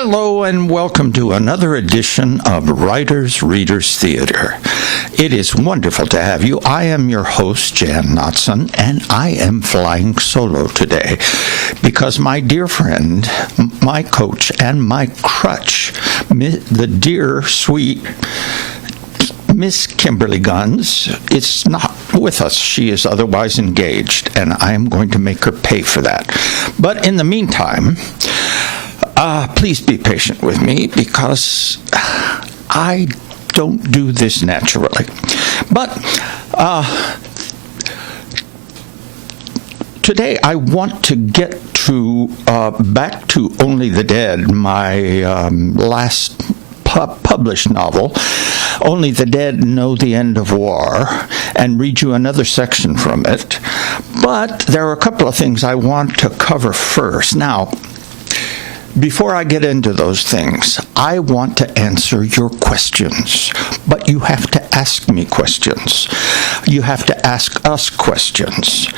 Hello and welcome to another edition of Writers Readers Theater. It is wonderful to have you. I am your host, Jan Notzon, and I am flying solo today because my dear friend, my coach, and my crutch, the dear, sweet Miss Kimberly Guns, is not with us. She is otherwise engaged, and I am going to make her pay for that. But in the meantime, please be patient with me because I don't do this naturally. But today I want to get to back to Only the Dead, my last published novel, Only the Dead Know the End of War, and read you another section from it. But there are a couple of things I want to cover first. Now, before I get into those things, I want to answer your questions, but you have to ask me questions. You have to ask us questions,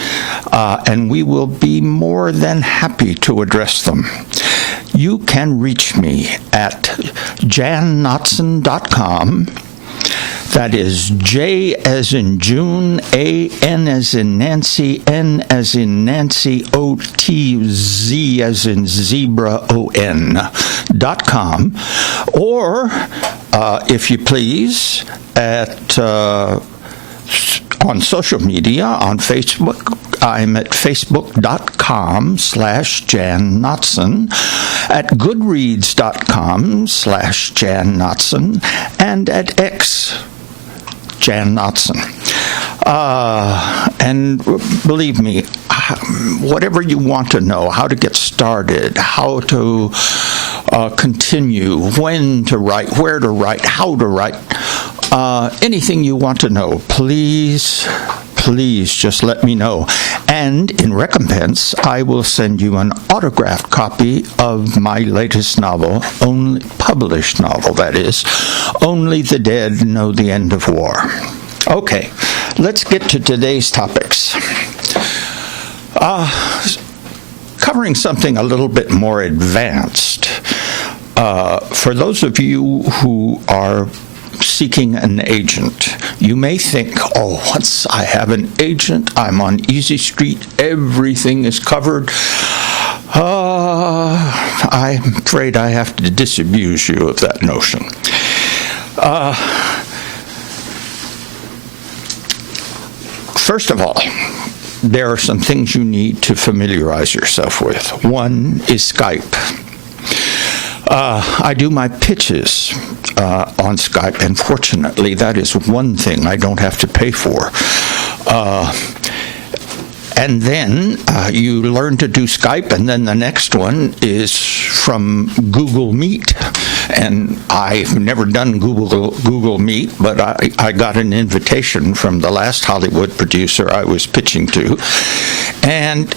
and we will be more than happy to address them. You can reach me at jannotzon.com. That is J as in June, A, N as in Nancy, N as in Nancy, O, T, Z as in zebra, ON.com. Or, if you please, on social media, on Facebook, I'm at facebook.com/Jan Notzon, at goodreads.com/Jan Notzon, and at X, Jan Notzon. And believe me, whatever you want to know, how to get started, how to continue, when to write, where to write, how to write, anything you want to know, please just let me know. And in recompense, I will send you an autographed copy of my latest novel, published novel, that is, Only the Dead Know the End of War. Okay, let's get to today's topics. Covering something a little bit more advanced. For those of you who are seeking an agent, you may think, once I have an agent, I'm on Easy Street, everything is covered. I'm afraid I have to disabuse you of that notion. First of all, there are some things you need to familiarize yourself with. One is Skype. I do my pitches on Skype, and fortunately, that is one thing I don't have to pay for. And then you learn to do Skype, and then the next one is from Google Meet. And I've never done Google Meet, but I got an invitation from the last Hollywood producer I was pitching to. And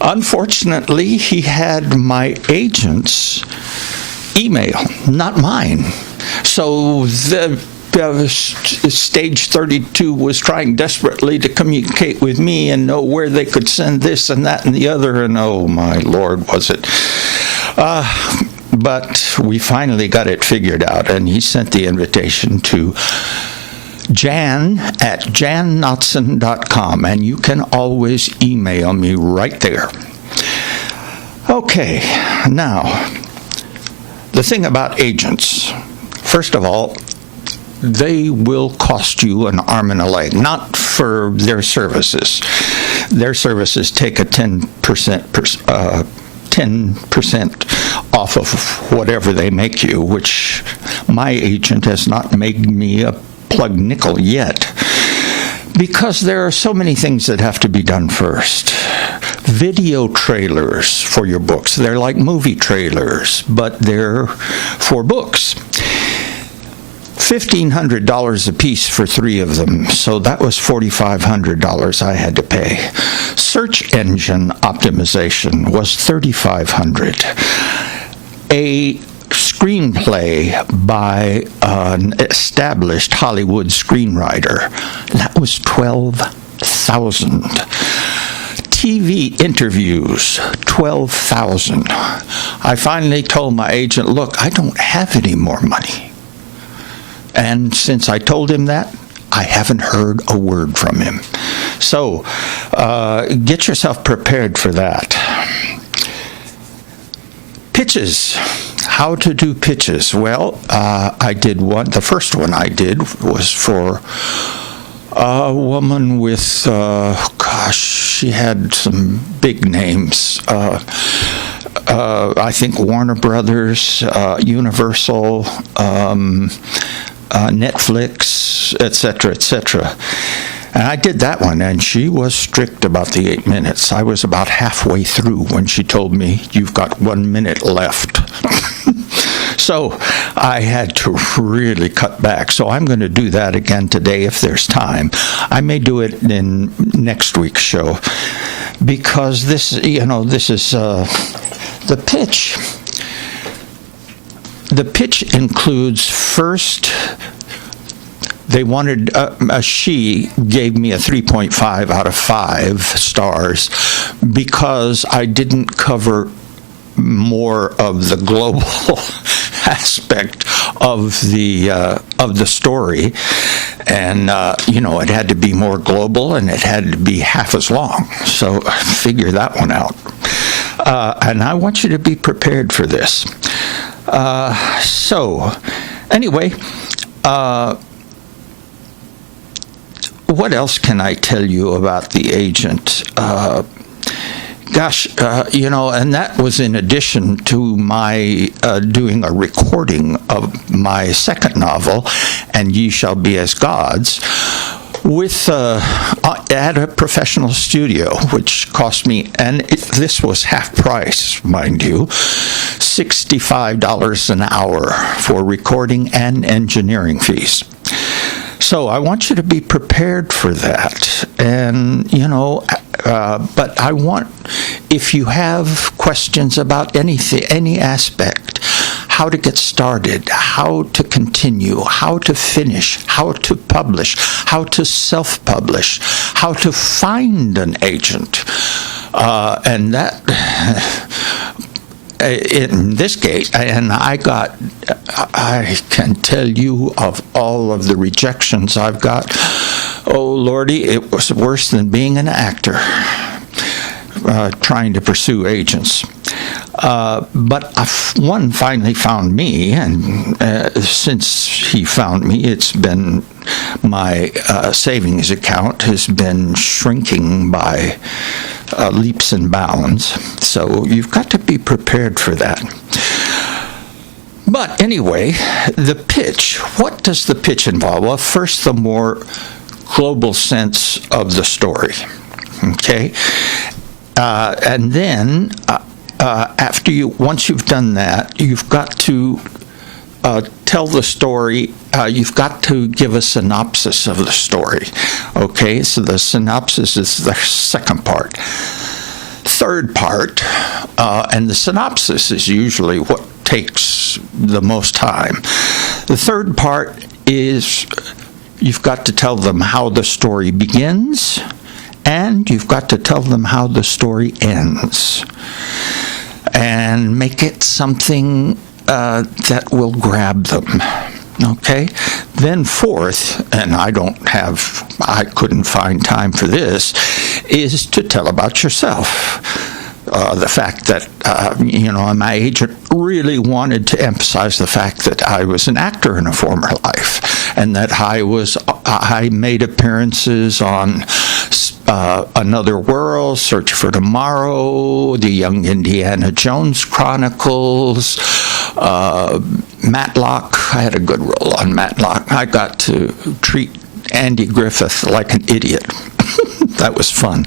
unfortunately, he had my agent's email, not mine. So the Stage 32 was trying desperately to communicate with me and know where they could send this and that and the other, and oh my Lord, was it. But we finally got it figured out, and he sent the invitation to Jan at jannotzon.com, and you can always email me right there. Okay, now, the thing about agents, first of all, they will cost you an arm and a leg, not for their services. Their services take a 10% off of whatever they make you, which my agent has not made me a plug nickel yet, because there are so many things that have to be done first. Video trailers for your books. They're like movie trailers, but they're for books. $1,500 a piece for 3 of them, so that was $4,500 I had to pay. Search engine optimization was $3,500. A screenplay by an established Hollywood screenwriter, that was $12,000. TV interviews, 12,000. I finally told my agent, look, I don't have any more money. And since I told him that, I haven't heard a word from him. So get yourself prepared for that. Pitches. How to do pitches. Well, I did one. The first one I did was for a woman with, she had some big names. I think Warner Brothers, Universal, Netflix, etc., etc. And I did that one, and she was strict about the 8 minutes. I was about halfway through when she told me, you've got 1 minute left. So I had to really cut back. So I'm going to do that again today if there's time. I may do it in next week's show, because this is the pitch. The pitch includes first, they wanted, she gave me a 3.5 out of 5 stars because I didn't cover more of the global aspect of the story, and it had to be more global and it had to be half as long. So figure that one out. And I want you to be prepared for this. So anyway, what else can I tell you about the agent? And that was in addition to my doing a recording of my second novel, And Ye Shall Be As Gods, with at a professional studio, which cost me, and this was half price, mind you, $65 an hour for recording and engineering fees. So I want you to be prepared for that. And, but I want, if you have questions about anything, any aspect, how to get started, how to continue, how to finish, how to publish, how to self-publish, how to find an agent, and that... in this case, and I can tell you of all of the rejections I've got, oh Lordy, it was worse than being an actor, trying to pursue agents. But one finally found me, and since he found me, it's been, my savings account has been shrinking by leaps and bounds. So you've got to be prepared for that. But anyway, the pitch. What does the pitch involve? Well, first, the more global sense of the story. Okay? And then, once you've done that, you've got to tell the story. You've got to give a synopsis of the story. Okay, so the synopsis is the second part. Third part, and the synopsis is usually what takes the most time. The third part is you've got to tell them how the story begins, and you've got to tell them how the story ends, and make it something that will grab them. Okay? Then fourth, and I couldn't find time for this, is to tell about yourself. The fact that, my agent really wanted to emphasize the fact that I was an actor in a former life, and that I made appearances on Another World, Search for Tomorrow, The Young Indiana Jones Chronicles, Matlock. I had a good role on Matlock. I got to treat Andy Griffith like an idiot. That was fun.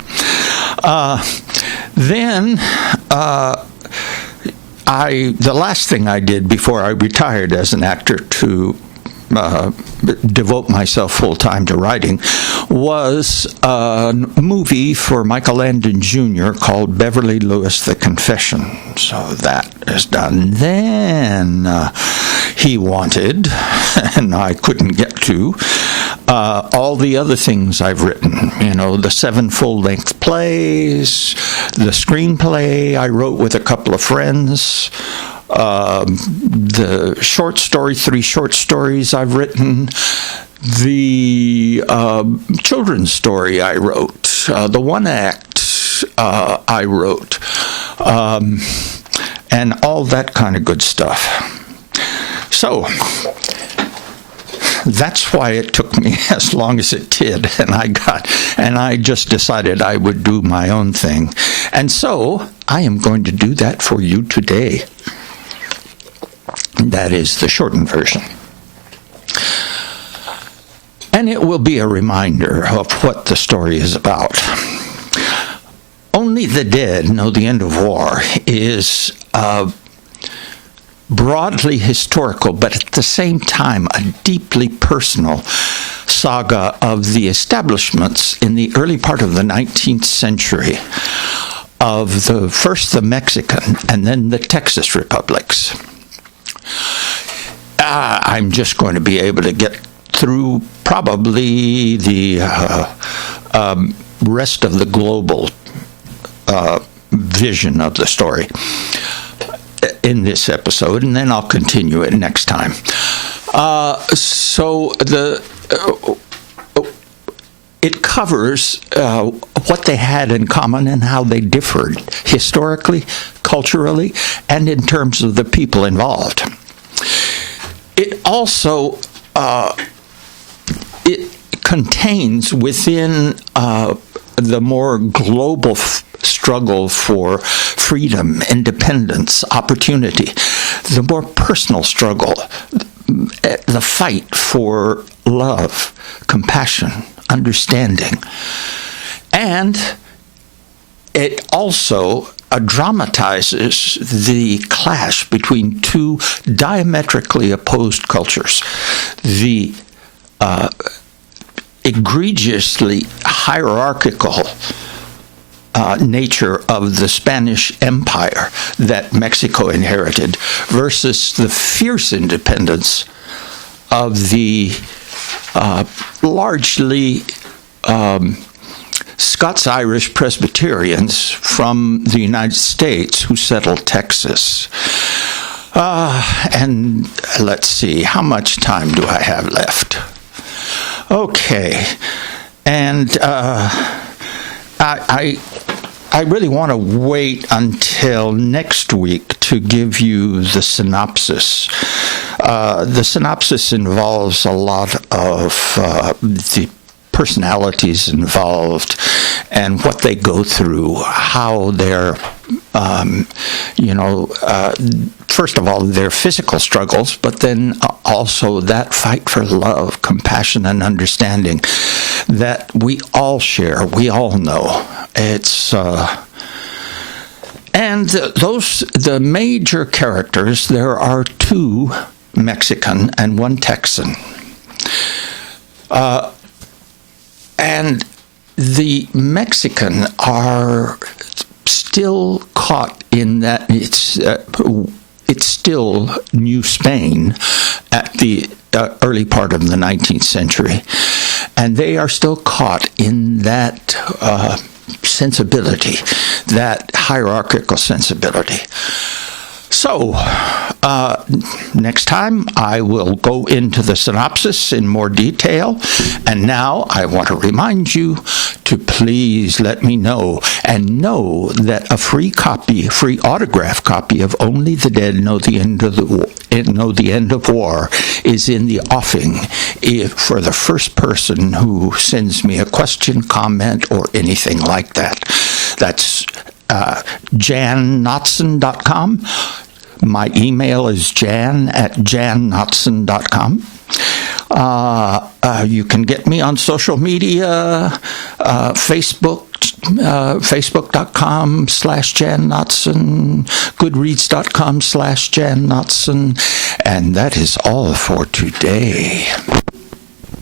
The last thing I did before I retired as an actor to devote myself full-time to writing was a movie for Michael Landon Jr. called Beverly Lewis: The Confession. So that is done. Then he wanted, and I couldn't get to, all the other things I've written, the 7 full-length plays, the screenplay I wrote with a couple of friends, the 3 short stories I've written, the children's story I wrote, the 1-act I wrote, and all that kind of good stuff. So that's why it took me as long as it did, and I just decided I would do my own thing. And so I am going to do that for you today. That is the shortened version. And it will be a reminder of what the story is about. Only the Dead Know the End of War is broadly historical, but at the same time a deeply personal saga of the establishments in the early part of the 19th century of first the Mexican and then the Texas republics. I'm just going to be able to get through probably the rest of the global vision of the story in this episode, and then I'll continue it next time. It covers what they had in common and how they differed historically, culturally, and in terms of the people involved. It also it contains within the more global struggle for freedom, independence, opportunity, the more personal struggle, the fight for love, compassion, understanding. And it also dramatizes the clash between two diametrically opposed cultures. The egregiously hierarchical nature of the Spanish Empire that Mexico inherited versus the fierce independence of the largely Scots-Irish Presbyterians from the United States who settled Texas. And let's see, how much time do I have left? Okay, and I really want to wait until next week to give you the synopsis. The synopsis involves a lot of the personalities involved and what they go through, how they're, first of all, their physical struggles, but then also that fight for love, compassion, and understanding that we all share, we all know. It's and the major characters, there are 2 Mexican and 1 Texan. And the Mexican are still caught in that it's still New Spain at the early part of the 19th century, and they are still caught in that sensibility, that hierarchical sensibility. So, next time I will go into the synopsis in more detail, and now I want to remind you to please let me know, and know that a free autograph copy of Only the Dead Know the End of War is in the offing for the first person who sends me a question, comment, or anything like that. That's jannotzon.com. My email is jan@jannotzon.com. You can get me on social media, Facebook.com/JanNotzon, Goodreads.com/JanNotzon, and that is all for today.